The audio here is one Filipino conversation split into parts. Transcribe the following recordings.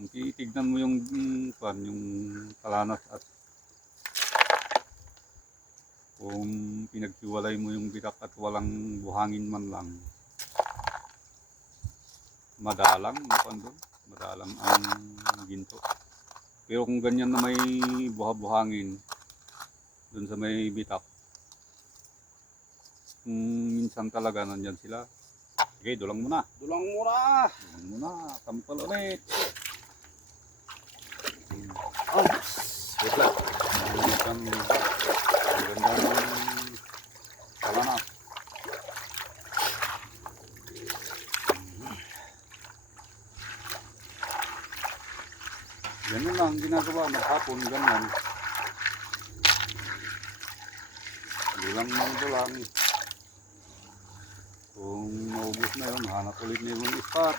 Kung titignan mo yung yung kalanas at kung pinaghiwalay mo yung bitak at walang buhangin man lang, madalang madalang ang ginto. Pero kung ganyan na may buha-buhangin dun sa may bitak, minsan talaga nandyan sila. Okay, dulang muna. Dulang mura. Dulang muna, tampal ulit. Oh, wait lang. Ang ganda ng kalanas. Ganun lang ginagawa, maghapon ganyan. Dulang ng dulang. Kung maubos na yun, hanap ulit na yung ispat.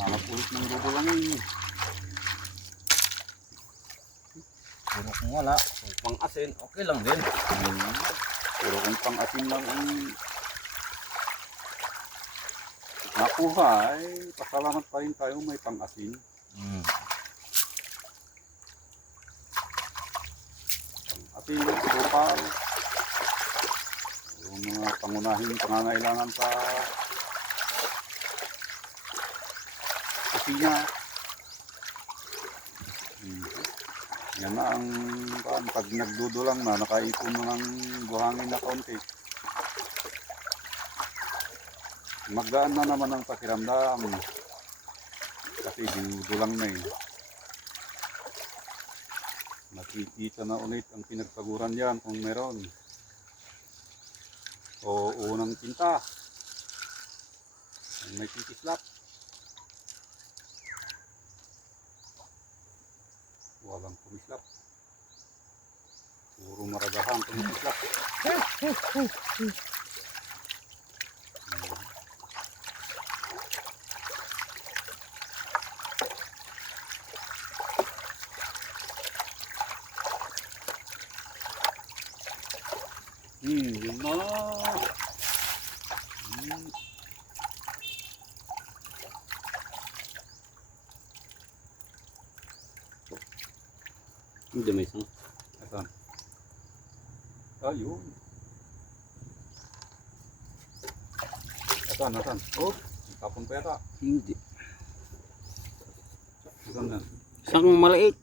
Hanap ulit ng dudulangin. Pero kung wala, kung pang-asin, okay lang din. Pero kung pang-asin lang ang nakuha, ay pasalamat pa rin tayo may pang-asin. Pang-asin, kupal, yung mga pangunahing pangangailangan sa kusina. Yan na ang pag nagdudulang na, nakaipon mo ng buhangin na konti. Magdaan na naman ang pakiramdam kasi dinudulang na eh. Nakikita na ulit ang pinagpaguran yan kung meron. O unang tinta. May titislap. Walang kumislap. Puro maragahang kumislap. Yun na. Hindi may isang. Asan? Ayun. Asan? Oh, tapon pa yata. Hindi. Asan na? Isang maliit.